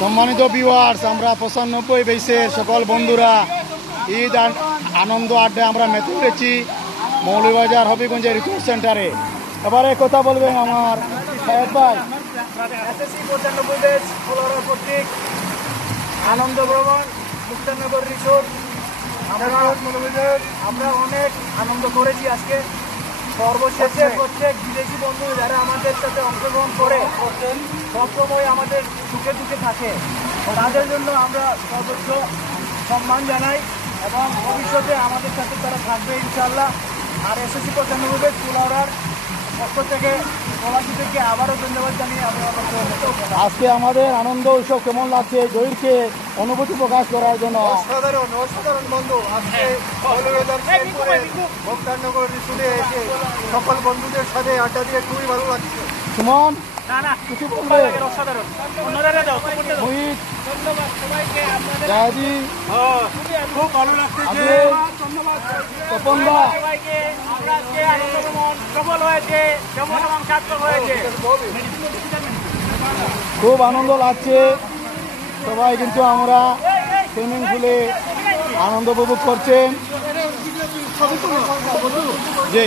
সম্মানিত ভিউয়ার্স, আমরা 95 বেসের সকল বন্ধুরা ঈদ আনন্দ আড্ডায় আমরা মেতে উঠেছি মৌলভীবাজার হবিগঞ্জের রিসোর্স সেন্টারে। এবারে কথা বলবেন আমার সাহেব ভাই। এসএসসি 95 ব্যাচ ফুলওয়ারা কর্তৃক আনন্দ ভ্রমণ মুক্তারনগর রিসোর্ট আমরা অনেক আনন্দ করেছি আজকে। সর্বশেষে প্রত্যেক বিদেশি বন্ধু যারা আমাদের সাথে অংশগ্রহণ করে সবসময় আমাদের সুখে দুঃখে থাকে, তাদের জন্য আমরা সর্বোচ্চ সম্মান জানাই এবং ভবিষ্যতে আমাদের সাথে তারা থাকবে ইনশাআল্লাহ। আর এসএসসি 95 ব্যাচ ফুলওয়ারার পক্ষ থেকে প্রবাসীদেরকে আবারও ধন্যবাদ জানিয়ে আমি আজকে আমাদের আনন্দ উৎসব কেমন লাগছে জহিরকে অনুভূতি প্রকাশ করার জন্য। অসাধারণ বন্ধু। আজকে মুক্তারনগর রিসোর্টে এসে সকল বন্ধুদের সাথে আড্ডা দিয়ে খুবই ভালো লাগছে। সুমন কিছু বলবে? অসাধারণ। খুব ভালো লাগছে। খুব আনন্দ লাগছে সবাই, কিন্তু আমরা সুইমিং পুলে আনন্দ উপভোগ করছেন। জি।